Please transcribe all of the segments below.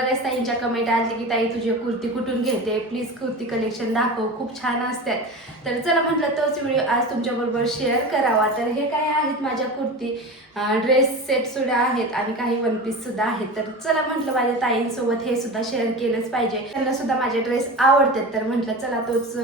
बऱ्याच ताईंच्या कमेंट आली की ताई तुझी कुर्ती कुठून घेते? प्लीज कुर्ती कलेक्शन दाखव. खूप छान असतात. तर चला म्हटलं तोच व्हिडिओ आज तुमच्याबरोबर शेअर करावा. तर हे काय आहेत माझ्या कुर्ती? ड्रेस सेट सुद्धा आहेत आणि काही वन पीस सुद्धा आहेत. तर चला म्हटलं माझ्या ताईंसोबत हे सुद्धा शेअर केलंच पाहिजे. त्यांना सुद्धा माझे ड्रेस आवडतात. तर म्हटलं चला तोच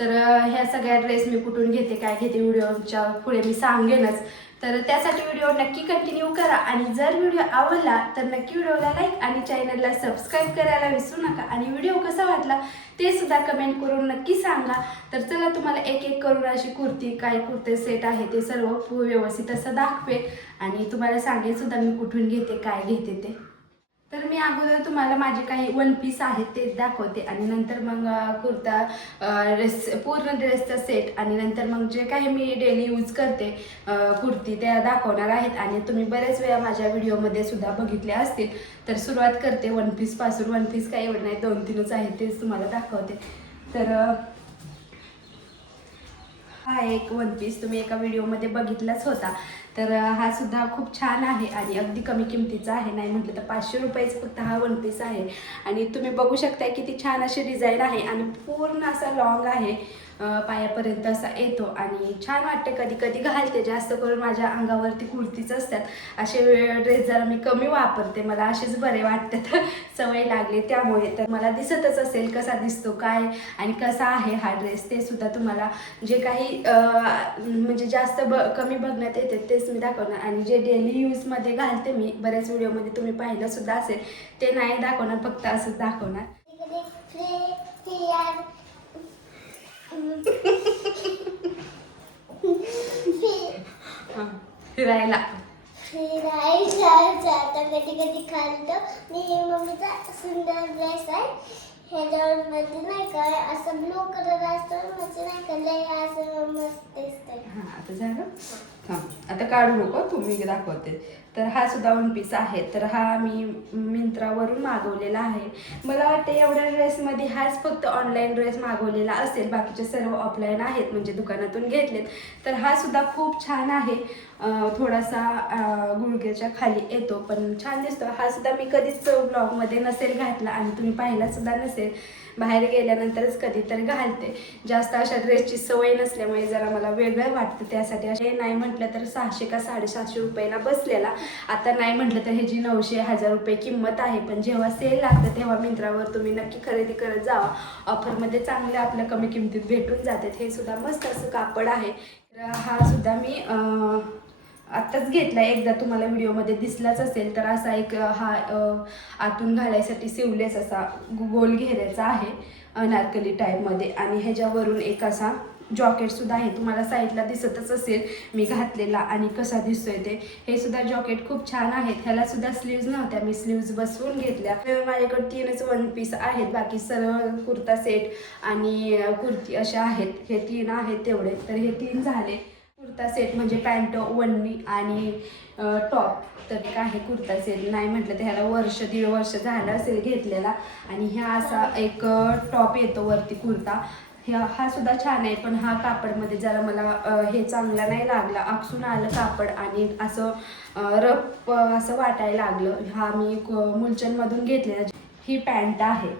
तर ह्या सगळ्या ड्रेस मी कुठून घेते काय घेते व्हिडिओच्या पुढे मी सांगेनच. तर त्यासाठी व्हिडिओ नक्की कंटिन्यू करा. आणि जर व्हिडिओ आवडला तर नक्की व्हिडिओला लाईक आणि चॅनलला सबस्क्राईब करायला विसरू नका. आणि व्हिडिओ कसा वाटला ते सुद्धा कमेंट करून नक्की सांगा. तर चला तुम्हाला एक एक करून अशी कुर्ती काय कुर्ते सेट आहे ते सर्व व्यवस्थित असं दाखवेल आणि तुम्हाला सांगेल सुद्धा मी कुठून घेते काय घेते ते. तर मी अगोदर तुम्हाला माझे काही वन पीस आहेत ते दाखवते आणि नंतर मग कुर्ता ड्रेस पूर्ण ड्रेसचा सेट आणि नंतर मग जे काही मी डेली यूज करते कुर्ती त्या दाखवणार आहेत आणि तुम्ही बरेच वेळा माझ्या व्हिडिओमध्ये सुद्धा बघितल्या असतील. तर सुरुवात करते वन पीसपासून वन पीस काही एवढं नाही दोन तीनच आहेत तेच तुम्हाला दाखवते. तर हा एक वन पीस तुम्ही एका व्हिडिओमध्ये बघितलाच होता. तर हा सुद्धा खूप छान आहे आणि अगदी कमी किमतीचा आहे. नाही म्हटलं तर पाचशे रुपयाचा फक्त हा वन पीस आहे. आणि तुम्ही बघू शकताय किती छान अशी डिझाईन आहे आणि पूर्ण असा लॉंग आहे. पायापर्यंत असा येतो आणि छान वाटते कधी कधी घालते. जास्त करून माझ्या अंगावरती कुर्तीच असतात. असे ड्रेस जरा मी कमी वापरते. मला असेच बरे वाटतात. सवय लागली त्यामुळे. तर मला दिसतच असेल कसा दिसतो काय आणि कसा आहे हा ड्रेस ते सुद्धा तुम्हाला जे काही म्हणजे जास्त ब कमी बघण्यात येते तेच मी दाखवणार. आणि जे डेली यूजमध्ये घालते मी बऱ्याच व्हिडिओमध्ये तुम्ही पाहिलं सुद्धा असेल. ते नाही दाखवणार फक्त असंच दाखवणार. हां फिरायला. कधी कधी खालतो. मी मम्मीचा सुंदर ड्रेस आहे. ह्याच्यावर मध्ये नाही का असं ब्लू कलर असतो म्हणजे नाही का लय असं मस्त दिसतंय. हां आता झालं? थांब आता काढू नको. तुम्ही दाखवते. तर हा सुद्धा वन पीस आहे. तर हा मी मिंत्रावरून मागवलेला आहे. मला वाटते एवढ्या ड्रेसमध्ये हाच फक्त ऑनलाईन ड्रेस मागवलेला असेल. बाकीचे सर्व ऑफलाईन आहेत म्हणजे दुकानातून घेतलेत. तर हा सुद्धा खूप छान आहे. थोडासा अं, गुडघ्याच्या खाली येतो पण छान दिसतो. हा सुद्धा मी कधीच ब्लॉगमध्ये नसेल घातला आणि तुम्ही पाहिलासुद्धा नसेल. बाहेर गेल्यानंतरच कधी तर घालते. जास्त अशा ड्रेसची सवय नसल्यामुळे जरा मला वेगळं वाटतं. त्यासाठी असे नाही म्हटलं तर सहाशे का साडेसातशे रुपयाला बसलेला. आता नाही म्हटलं तर ह्याची नऊशे हजार रुपये किंमत आहे पण जेव्हा सेल लागतं तेव्हा मिंत्रावर तुम्ही नक्की खरेदी करत जावा. ऑफरमध्ये चांगले आपल्या कमी किमतीत भेटून जातात. हे सुद्धा मस्त असं कापड आहे. तर हा सुद्धा मी आत्ताच घेतला. एकदा तुम्हाला व्हिडिओमध्ये दिसलाच असेल तर असा एक हा आतून घालायसाठी सिवलेस असा गोल घेऱ्याचा आहे अनारकली टाईपमध्ये आणि ह्याच्यावरून एक असा जॉकेटसुद्धा आहे. तुम्हाला साईडला दिसतच असेल मी घातलेला आणि कसा दिसतोय ते. हे सुद्धा जॉकेट खूप छान आहेत. ह्याला सुद्धा स्लीव्ज नव्हत्या. मी स्लीव्ज बसवून घेतल्या. माझ्याकडे तीनच वन पीस आहेत. बाकी सर्व कुर्ता सेट आणि कुर्ती अशा आहेत. हे तीन आहेत तेवढे. तर हे तीन झाले. कुर्ता सेट म्हणजे पॅन्ट वन्नी आणि टॉप तर काय आहे कुर्ता सेट नाही म्हटलं तर ह्याला वर्ष दीड वर्ष झालं असेल घेतलेला. आणि ह्या असा एक टॉप येतो वरती कुर्ता. ह्या हा सुद्धा छान आहे पण हा कापडमध्ये जरा मला हे चांगला नाही लागला. आपसून आलं कापड आणि असं रफ असं वाटायला लागलं. हा मी मुलचंदमधून घेतलेला. ही पॅन्ट आहे.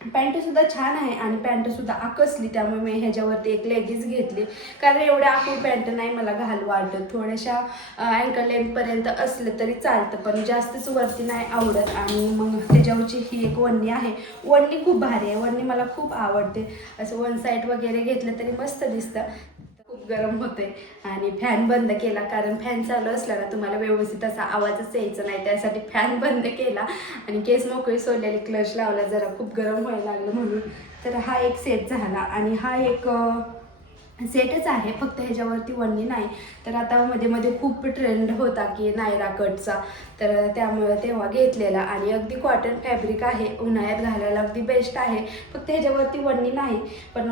पॅन्ट सुद्धा छान आहे आणि पॅन्ट सुद्धा आकसली त्यामुळे मी ह्याच्यावरती एक लेगीज घेतली. कारण एवढ्या आकू पॅन्ट नाही मला घाल वाटत. थोड्याशा अँकल लेंथपर्यंत असलं तरी चालतं पण जास्तच वरती नाही आवडत. आणि मग त्याच्यावरची ही एक वन्नी आहे. वन्नी खूप भारी आहे. वन्नी मला खूप आवडते. असं वन साईड वगैरे घेतलं तरी मस्त दिसतं. खूप गरम होते आणि फॅन बंद केला कारण फॅन चालू असला ना तुम्हाला व्यवस्थित असा आवाजच यायचा नाही. त्यासाठी फॅन बंद केला आणि केस मोकळी सोडलेली क्लच लावला. जरा खूप गरम व्हायला लागलं म्हणून. तर हा एक सेट झाला. आणि हा एक सेटच आहे फक्त ह्याच्यावरती वणणी नाही. तर आता मध्ये मध्ये खूप ट्रेंड होता की नायरा कटचा. तर त्यामुळे तेव्हा घेतलेला आणि अगदी कॉटन फॅब्रिक आहे. उन्हाळ्यात घालायला अगदी बेस्ट आहे. फक्त ह्याच्यावरती वणणी नाही. पण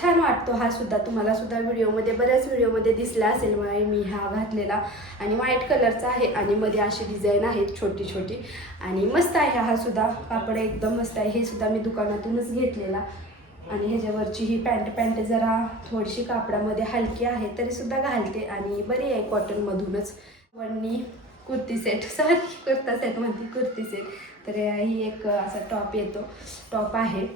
छान वाटतो हा सुद्धा. तुम्हाला सुद्धा व्हिडिओमध्ये बऱ्याच व्हिडिओमध्ये दिसला असेल मला मी हा घातलेला. आणि व्हाईट कलरचा आहे आणि मध्ये अशी डिझाईन आहे छोटी छोटी. आणि मस्त आहे हा सुद्धा. कापड एकदम मस्त आहे. हे सुद्धा मी दुकानातूनच घेतलेला. आणि ह्याच्यावरची ही पॅन्ट पॅन्ट जरा थोडीशी कापडामध्ये हलकी आहे तरीसुद्धा घालते आणि बरी आहे कॉटनमधूनच. वणनी kurti set sorry kurta set म्हणते कुर्ती सेट तर ही एक असा टॉप येतो. टॉप आहे.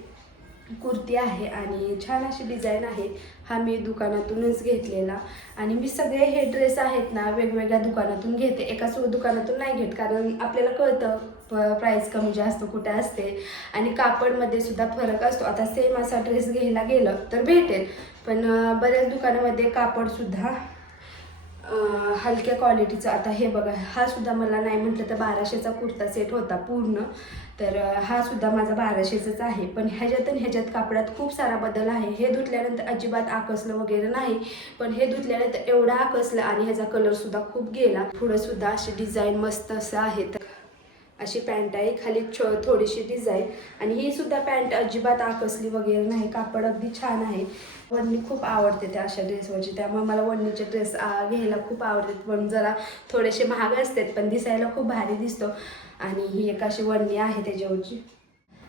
कुर्ती आहे आणि छान अशी डिझाईन आहे. हा मी दुकानातूनच घेतलेला. आणि मी सगळे हे ड्रेस आहेत ना वेगवेगळ्या दुकानातून घेते. एकाच दुकानातून नाही घेत कारण आपल्याला कळतं. प्राईस कमी जास्त कुठे असते आणि कापडमध्ये सुद्धा फरक असतो. आता सेम असा ड्रेस घ्यायला गेलं तर भेटेल. पण बऱ्याच दुकानामध्ये कापडसुद्धा हलक्या क्वालिटीचा आता हे बघा हा सुद्धा मला नाही म्हटलं तर बाराशेचा कुर्ता सेट होता पूर्ण. तर हा सुद्धा माझा बाराशेचाच आहे. पण ह्याच्यात आणि ह्याच्यात कापडात खूप सारा बदल आहे. हे धुतल्यानंतर अजिबात आकसलं वगैरे नाही. पण हे धुतल्यानंतर एवढा आकसलं आणि ह्याचा कलरसुद्धा खूप गेला. पुढंसुद्धा अशी डिझाईन मस्त असं आहे. अशी पॅन्ट आहे. खाली छो थोडीशी डिझाईन आणि ही सुद्धा पॅन्ट अजिबात आकसली वगैरे नाही. कापड अगदी छान आहे. वडणी खूप आवडते त्या अशा ड्रेसवरची त्यामुळे मला वडणीचे ड्रेस घ्यायला खूप आवडतात. पण जरा थोडेसे महाग असतात पण दिसायला खूप भारी दिसतो. आणि ही एक अशी वडणी आहे त्याच्यावरची.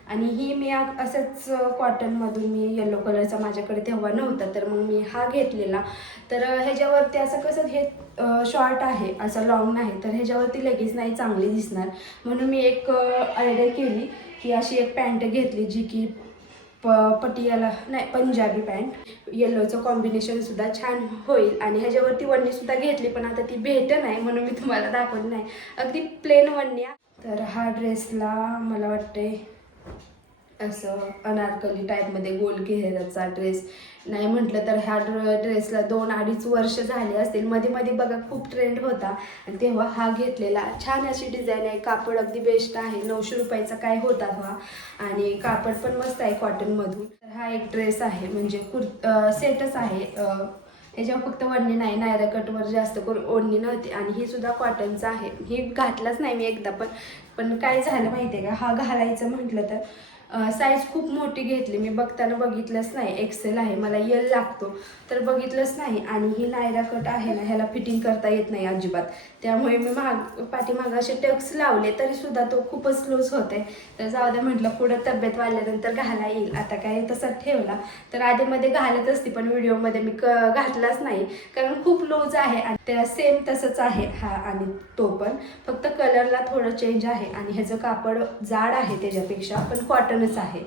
आणि ही मी आ- असंच कॉटनमधून मी येलो कलरचा माझ्याकडे तेव्हा नव्हता. तर मग मी हा घेतलेला. तर ह्याच्यावरती असं कसं हे शॉर्ट आहे असं लॉंग नाही. तर ह्याच्यावरती लगेच नाही चांगली दिसणार. म्हणून मी एक आयडिया केली की अशी एक पॅन्ट घेतली जी की प पटियाला नाही पंजाबी पॅन्ट येलोचं कॉम्बिनेशनसुद्धा छान होईल. आणि ह्याच्यावरती वणणीसुद्धा घेतली पण आता ती भेट नाही म्हणून मी तुम्हाला दाखवली नाही. अगदी प्लेन वणणी तर हा ड्रेसला मला वाटते असं अनारकली टाईपमध्ये गोल घेराचा ड्रेस नाही म्हटलं तर ह्या ड्र ड्रेसला दोन अडीच वर्ष झाले असतील. मध्ये मध्ये बघा खूप ट्रेंड होता. आणि तेव्हा हा घेतलेला. छान अशी डिझाईन आहे. कापड अगदी बेस्ट आहे. नऊशे रुपयाचा काय होता हा. आणि कापड पण मस्त आहे कॉटनमधून तर हा एक ड्रेस आहे. म्हणजे कुर सेटच आहे. याच्यावर ह्याच्यावर फक्त ओढणी नाही नायरा कटवर जास्त करून ओढणी नव्हती. आणि ही सुद्धा कॉटनचं आहे. ही घातलाच नाही मी एकदा पण. पण काय झालं माहिती आहे का? हा घालायचं म्हटलं तर साईज खूप मोठी घेतली. मी बघताना बघितलंच नाही. एक्सेल आहे. मला यल लागतो. तर बघितलंच नाही. आणि ही नायरा कट आहे ना ह्याला फिटिंग करता येत नाही अजिबात. त्यामुळे मी माग पाठीमाग असे टक्स लावले तरीसुद्धा तो खूपच लूज होते तर जाऊ दे म्हटलं पुढं तब्येत वाढल्यानंतर घाला येईल. आता काय तसा ठेवला. तर आधीमध्ये घालत असते पण व्हिडिओमध्ये मी क घातलाच नाही. कारण खूप लूज आहे. आणि त्या सेम तसंच आहे हा आणि तो पण. फक्त कलरला थोडं चेंज आहे. आणि ह्याचं कापड जाड आहे त्याच्यापेक्षा. पण कॉटनच आहे.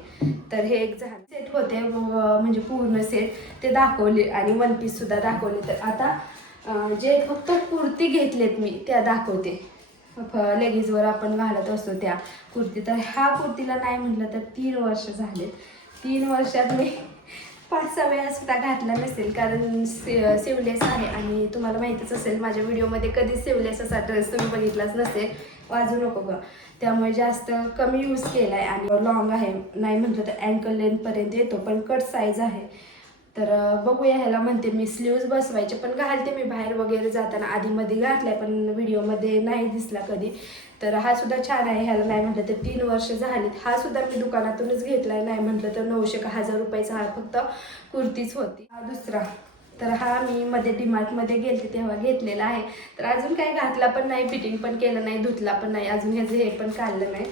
तर हे एक झाड सेट होते म्हणजे पूर्ण सेट ते दाखवले आणि वन पीस सुद्धा दाखवले. तर आता जे फक्त कुर्ती घेतलेत मी त्या दाखवते. लेगीजवर आपण घालत असतो त्या कुर्ती. तर ह्या कुर्तीला नाही म्हटलं तर तीन वर्ष झालेत. तीन वर्षात मी पाच सहा वेळा सुद्धा घातला नसेल कारण से सिवलेस आहे. आणि तुम्हाला माहितीच असेल माझ्या व्हिडिओमध्ये कधीच सिवलेस असा ड्रेस तुम्ही बघितलाच नसेल. वाजू नको ग. त्यामुळे जास्त कमी यूज केला आहे आणि लॉंग आहे. नाही म्हटलं तर अँकल लेनपर्यंत येतो पण कट साईज आहे. तर बघूया ह्याला म्हणते मी स्लीव्ज बसवायचे पण घालते मी बाहेर वगैरे जाताना. आधीमध्ये घातलाय पण व्हिडिओमध्ये नाही दिसला कधी. तर हा सुद्धा छान आहे ह्याला नाही म्हटलं तर तीन वर्ष झालीत. हा सुद्धा मी दुकानातूनच घेतलाय नाही म्हटलं तर नऊशे का हजार रुपयाचा हा फक्त कुर्तीच होती. हा दुसरा. तर हा मी मध्ये डिमार्टमध्ये गेलते तेव्हा घेतलेला आहे. तर अजून काही घातला पण नाही फिटिंग पण केलं नाही धुतला पण नाही अजून ह्याचं हे पण काढलं नाही.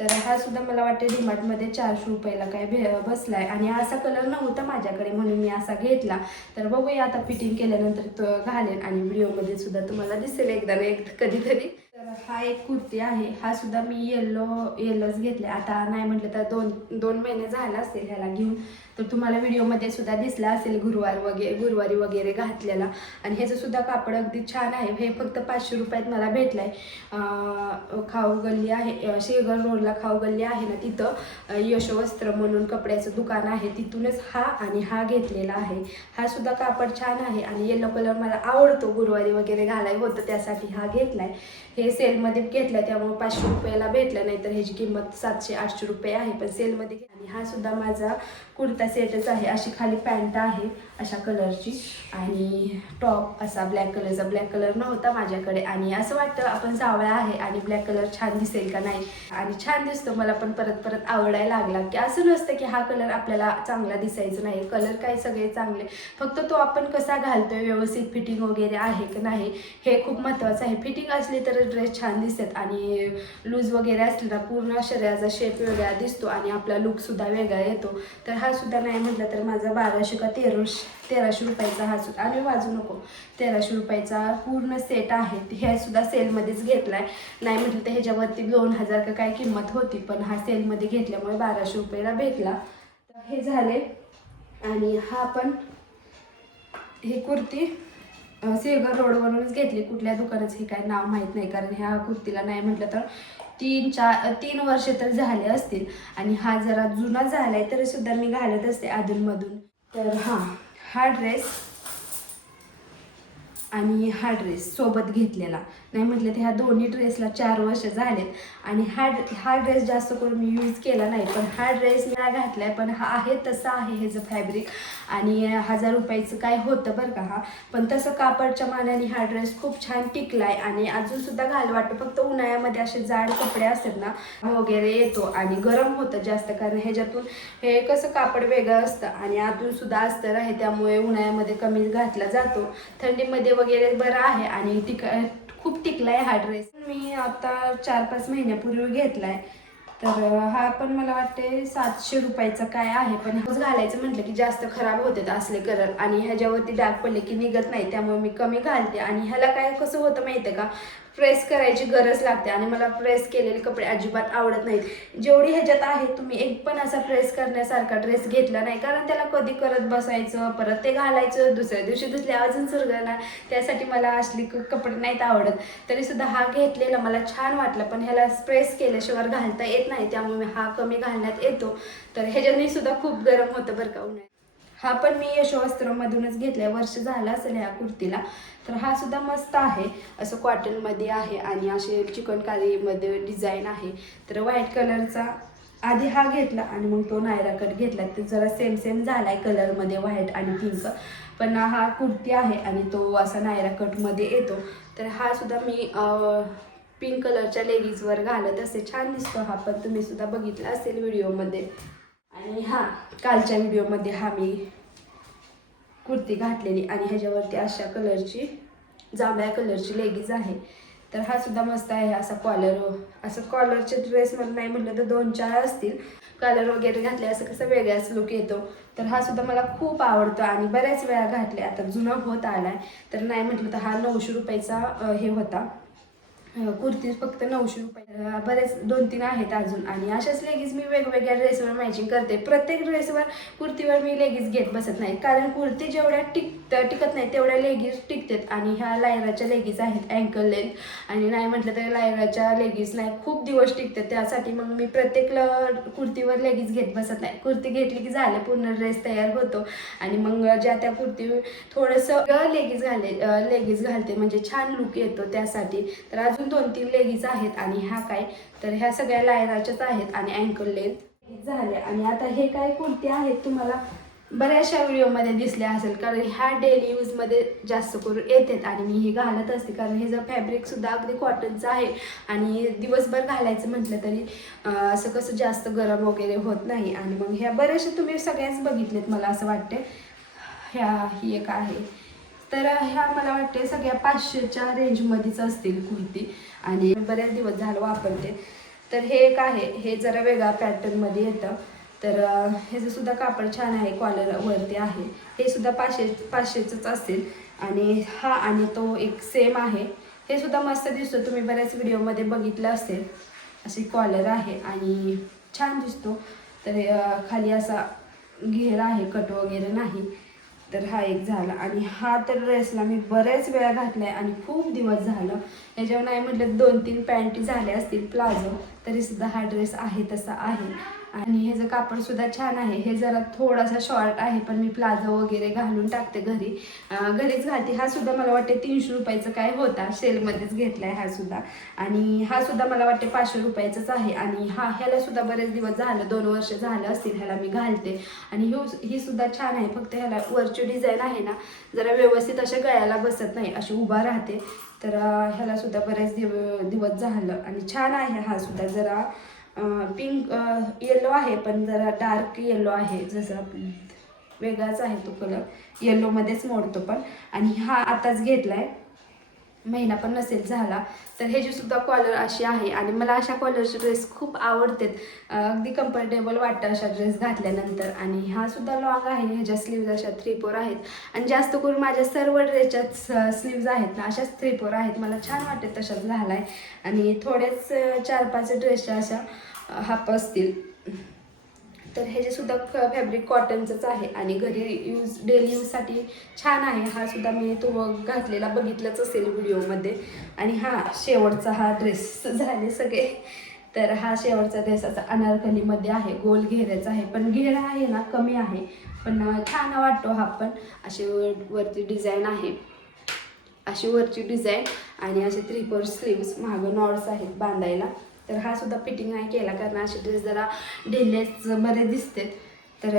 तर हा सुद्धा मला वाटते डीमार्टमध्ये चारशे रुपयाला काय भे बसला आहे आणि असा कलर नव्हता माझ्याकडे म्हणून मी असा घेतला. तर बघूया आता फिटिंग केल्यानंतर तो घालेन आणि व्हिडिओमध्ये सुद्धा तुम्हाला दिसेल एकदा ना एक कधीतरी. हा एक कुर्ती आहे. हा सुद्धा मी येल्लो येल्लोच घेतला आता नाही म्हटलं तर दोन दोन महिने झाला असेल ह्याला घेऊन. तर तुम्हाला व्हिडिओमध्ये सुद्धा दिसला असेल गुरुवार वगैरे गुरुवारी वगैरे घातलेला. आणि ह्याचं सुद्धा कापड अगदी छान आहे. हे फक्त पाचशे रुपयात मला भेटलं आहे खाऊ गल्ली आहे. शेगर रोडला खाऊ गल्ली आहे ना तिथं. यशो वस्त्र म्हणून कपड्याचं दुकान आहे. तिथूनच हा आणि हा घेतलेला आहे. हा सुद्धा कापड छान आहे. आणि येलो कलर मला आवडतो. गुरुवारी वगैरे घालाय होतं त्यासाठी हा घेतला आहे हे सेलमध्ये घेतलं त्यामुळे पाचशे रुपयाला भेटलं नाही तर ह्याची किंमत सातशे आठशे रुपये आहे. पण सेलमध्ये आणि हा सुद्धा माझा कुर्ता सेटच आहे. अशी खाली पॅन्ट आहे अशा कलरची. आणि टॉप असा ब्लॅक कलरचा. ब्लॅक कलर नव्हता माझ्याकडे. आणि असं वाटतं आपण जावळा आहे आणि ब्लॅक कलर छान दिसेल का नाही? आणि छान दिसतो. मला पण परत परत आवडायला लागला. की असं नसतं की हा कलर आपल्याला चांगला दिसायचा नाही. कलर काय सगळे चांगले. फक्त तो आपण कसा घालतोय व्यवस्थित फिटिंग वगैरे आहे की नाही हे खूप महत्त्वाचं आहे. फिटिंग असली तर ड्रेस छान दिसतात आणि लूज वगैरे असले तर पूर्ण शरीराचा शेप वेगळा दिसतो आणि आपला लुकसुद्धा वेगळा येतो. तर हा सुद्धा नाही म्हटलं तर माझा बाराशे का तेराशे तेराशे रुपयाचा हा सुद्धा. आणि वाजू नको. तेराशे रुपयाचा पूर्ण सेट आहे. हे सुद्धा सेलमध्येच घेतला आहे नाही म्हटलं तर ह्याच्यावरती दोन हजार का काय किंमत होती पण हा सेलमध्ये घेतल्यामुळे बाराशे रुपयाला भेटला. तर हे झाले. आणि हा पण ही कुर्ती सेगर रोडवरूनच घेतली. कुठल्या दुकानाचं हे काय नाव माहीत नाही. कारण ह्या कुर्तीला नाही म्हटलं तर तीन चार तीन वर्षे तर झाले असतील. आणि हा जरा जुना झाला आहे तरी सुद्धा मी घालत असते अधूनमधून. तर हां हा ड्रेस आणि हा ड्रेस सोबत घेतलेला. नाही म्हटलं तर ह्या दोन्ही ड्रेसला चार वर्ष झालेत. आणि हा हा ड्रेस जास्त करून मी यूज केला नाही पण हा ड्रेस मी घातला आहे पण हा आहे तसा आहे ह्याचं फॅब्रिक आणि हजार रुपयाचं काय होतं बरं का हा. पण तसं कापडच्या मानाने हा ड्रेस खूप छान टिकला आहे आणि अजूनसुद्धा घाल वाटतं. फक्त उन्हाळ्यामध्ये असे जाड कपडे असतात ना वगैरे येतो आणि गरम होतं जास्त कारण ह्याच्यातून हे कसं कापड वेगळं असतं आणि आतूनसुद्धा अस्तर आहे त्यामुळे उन्हाळ्यामध्ये कमी घातला जातो. थंडीमध्ये वगैरे बरं आहे आणि टिक खूप टिकलाय हा ड्रेस मी आता चार पाच महिन्यापूर्वी घेतलाय. तर हा पण मला वाटते सातशे रुपयाचा काय आहे पण हाच घालायचं म्हटलं की जास्त खराब होते असले कलर. आणि ह्याच्यावरती डाग पडले की निघत नाही त्यामुळे मी कमी घालते. आणि ह्याला काय कसं होतं माहिती आहे का? प्रेस करायची गरज लागते आणि मला प्रेस केलेले कपडे अजिबात आवडत नाहीत. जेवढी ह्याच्यात आहे तुम्ही एक पण असा प्रेस करण्यासारखा ड्रेस घेतला नाही. कारण त्याला कधी करत बसायचं परत ते घालायचं दुसऱ्या दिवशी दुसऱ्या अजून सुरगणार त्यासाठी मला असली कपडे नाहीत आवडत. तरीसुद्धा हा घेतलेला मला छान वाटला पण ह्याला प्रेस केल्याशिवाय घालता येत नाही. त्यामुळे हा कमी घालण्यात येतो. तर ह्याच्याने सुद्धा खूप गरम होतं बरं का उन्हाळ्यात. हा पण मी यशोवस्त्रमधूनच घेतलाय. वर्ष झालं असेल ह्या कुर्तीला. तर हा सुद्धा मस्त आहे. असं कॉटनमध्ये आहे आणि असे चिकनकारीमध्ये डिझाईन आहे. तर व्हाईट कलरचा आधी हा घेतला आणि मग तो नायरा कट घेतला. ते जरा सेम सेम झाला आहे कलरमध्ये व्हाईट आणि पिंक पण हा कुर्ती आहे आणि तो असा नायरा कटमध्ये येतो. तर हा सुद्धा मी पिंक कलरच्या लेडीजवर घालत असे. छान दिसतो हा पण. तुम्ही सुद्धा बघितला असेल व्हिडिओमध्ये आणि हा कालच्या व्हिडिओमध्ये हा मी कुर्ती घातलेली आणि ह्याच्यावरती अशा कलरची जांभळ्या कलरची लेगीज आहे. तर हा सुद्धा मस्त आहे असा कॉलर असं कॉलरचे ड्रेसमध्ये नाही म्हटलं तर दोन चार असतील. कलर वगैरे घातले असं कसं वेगळाच लुक येतो. तर हा सुद्धा मला खूप आवडतो आणि बऱ्याच वेळा घातले. आता जुना होत आला आहे तर नाही म्हटलं तर हा नऊशे रुपयाचा हे होता. कुर्तीज फक्त नऊशे रुपये. बरेच दोन तीन आहेत अजून. आणि अशाच लेगीज मी वेगवेगळ्या ड्रेसवर मॅचिंग करते. प्रत्येक ड्रेसवर कुर्तीवर मी लेगीज घेत बसत नाही. कारण कुर्ती जेवढ्या टिक टिकत नाही तेवढ्या लेगीज टिकतात. आणि ह्या लायराच्या लेगीज आहेत अँकल लेंथ आणि नाही म्हटलं तर लायराच्या लेगीज नाही खूप दिवस टिकतात. त्यासाठी मग मी प्रत्येक ल- कुर्तीवर लेगीज घेत बसत नाही. कुर्ती घेतली की झालं पूर्ण ड्रेस तयार होतो. आणि मग ज्या त्या कुर्ती थोडंसं लेगीज घाले लेगीज घालते. म्हणजे छान लुक येतो त्यासाठी. तर अजून दोन तीन लेगीज आहेत आणि ह्या काय तर ह्या सगळ्या लायराच्याच आहेत आणि अँकल लेंथ झाले. आणि आता हे काय कुर्ती आहेत तुम्हाला बऱ्याचशा व्हिडिओमध्ये दिसल्या असेल कारण ह्या डेली यूजमध्ये जास्त करून येतात आणि मी हे घालत असते कारण हे जर फॅब्रिकसुद्धा अगदी कॉटनचं आहे आणि दिवसभर घालायचं म्हटलं तरी असं कसं जास्त गरम वगैरे होत नाही. आणि मग ह्या बऱ्याचशा तुम्ही सगळ्याच बघितलेत मला असं वाटते ह्या ही एक आहे. तर ह्या मला वाटते सगळ्या पाचशेच्या रेंजमध्येच असतील कुर्ती. आणि बऱ्याच दिवस झालं वापरते. तर हे एक आहे. हे जरा वेगळ्या पॅटर्नमध्ये येतं. तर ह्याचं सुद्धा कापड छान आहे कॉलर वरती आहे हे सुद्धा पाचशे पाचशेचंच असेल. आणि हा आणि तो एक सेम आहे. हे सुद्धा मस्त दिसतो. तुम्ही बऱ्याच व्हिडिओमध्ये बघितलं असेल. अशी कॉलर आहे आणि छान दिसतो. तर खाली असा घेर आहे कट वगैरे नाही. तर हा एक झाला. आणि हा तर ड्रेसला मी बऱ्याच वेळा घातला आहे आणि खूप दिवस झालं. याच्यावर नाही म्हटलं दोन तीन पॅन्टी झाल्या असतील प्लाझो तरीसुद्धा हा ड्रेस आहे तसा आहे. आणि ह्याचं कापड सुद्धा छान आहे हे जरा थोडासा शॉर्ट आहे पण मी प्लाझो वगैरे घालून टाकते घरी. घरीच घालते. हा सुद्धा मला वाटते तीनशे रुपयाचं काय होता सेलमध्येच घेतलाय हा सुद्धा. आणि हा सुद्धा मला वाटते पाचशे रुपयाचाच आहे. आणि हा ह्याला सुद्धा बरेच दिवस झालं दोन वर्ष झालं असतील ह्याला मी घालते. आणि ही ही सुद्धा छान आहे. फक्त ह्याला वरची डिझाईन आहे ना जरा व्यवस्थित अशा गळ्याला बसत नाही अशी उभा राहते. तर ह्याला सुद्धा बरेच दिव दिवस झालं. आणि छान आहे हा सुद्धा जरा. पिंक येलो आहे पण जरा डार्क येलो आहे. जसं वेगळाच आहे तो कलर येलोमध्येच मोडतो पण. आणि हा आताच घेतला आहे महिना पण नसेल झाला तर ह्याची सुद्धा कॉलर अशी आहे आणि मला अशा कॉलरचे ड्रेस खूप आवडतात. अगदी कम्फर्टेबल वाटतं अशा ड्रेस घातल्यानंतर. आणि हा सुद्धा लॉंग आहे ह्याच्या स्लीव्ज अशा थ्री फोर आहेत. आणि जास्त करून माझ्या सर्व ड्रेसच्या स्लीव्ज आहेत ना अशाच थ्री फोर आहेत. मला छान वाटते तशाच घालाय. आणि थोडेच चार पाच ड्रेसच्या अशा हाप असतील. तर ह्याचे सुद्धा फॅब्रिक कॉटनचंच आहे आणि घरी यूज डेली यूजसाठी छान आहे. हा सुद्धा मी तो घातलेला बघितलंच असेल व्हिडिओमध्ये आणि हा शेवटचा हा ड्रेस झाले सगळे. तर हा शेवटचा ड्रेस असा अनारकलीमध्ये आहे. गोल घेऱ्याचा आहे. पण घेरा आहे ना कमी आहे. पण छान वाटतो हा पण. असे वर वरती डिझाईन आहे. अशी वरची डिझाईन आणि असे थ्री फोर स्लीव्स मागं नॉड्स आहेत बांधायला. तर हा सुद्धा फिटिंग नाही केला कारण असे ड्रेस जरा ढिलेच बरे दिसतात. तर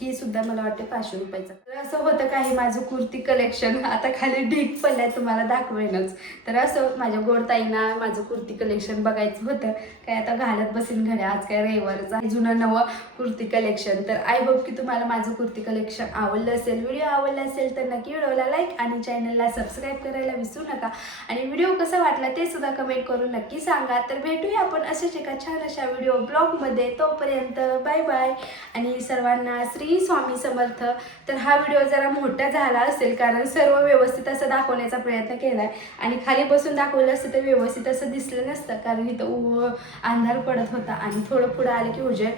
ही सुद्धा मला वाटते पाचशे रुपयाचं. तर असं होतं काही माझं कुर्ती कलेक्शन आता खाली ढीक पडलाय तुम्हाला दाखवेनच. तर असं माझ्या गोडताईंना माझं कुर्ती कलेक्शन बघायचं होतं. काय आता घालत बसेन घड्या आज काय रविवारच आहे. जुनं नवं कुर्ती कलेक्शन तर आय होप की तुम्हाला माझं कुर्ती कलेक्शन आवडलं असेल व्हिडिओ आवडला असेल तर नक्की व्हिडिओला लाईक आणि चॅनलला सबस्क्राईब करायला विसरू नका. आणि व्हिडिओ कसा वाटला ते सुद्धा कमेंट करून नक्की सांगा. तर भेटूया आपण असेच एका छान अशा व्हिडिओ ब्लॉगमध्ये तोपर्यंत बाय बाय आणि सर्वांना श्री स्वामी समर्थ. तर हा व्हिडिओ जरा मोठा झाला असेल कारण सर्व व्यवस्थित असं दाखवण्याचा प्रयत्न केला आहे आणि खाली बसून दाखवलं असतं तर व्यवस्थित असं दिसलं नसतं कारण इथं उ- अंधार पडत होता आणि थोडं पुढं आलं की उजेड.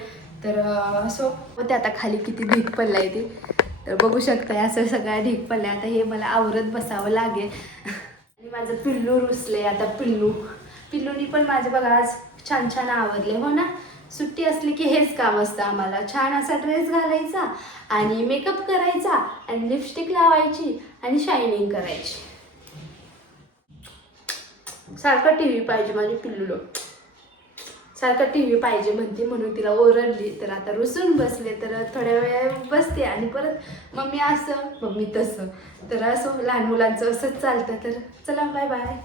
तर असो असं होते आता खाली किती ढीक आहे ते. तर बघू शकताय असं सगळ्या ढीक पडल्या. आता हे मला आवरत बसावं लागेल. आणि माझं पिल्लू रुसले आता पिल्लू. पिल्लूनी पण माझे बघा आज छान छान आवरले हो ना? सुट्टी असली की हेच काम असतं आम्हाला. छान असा ड्रेस घालायचा आणि मेकअप करायचा आणि लिपस्टिक लावायची आणि शायनिंग करायची. सारखं टी व्ही पाहिजे माझी पिल्लूला सारखं टी व्ही पाहिजे म्हणते म्हणून तिला ओरडली. तर आता रुसून बसले. तर थोड्या वेळ बसते आणि परत मम्मी असं मम्मी तसं. तर असं लहान मुलांचं असंच चालतं. तर चला बाय बाय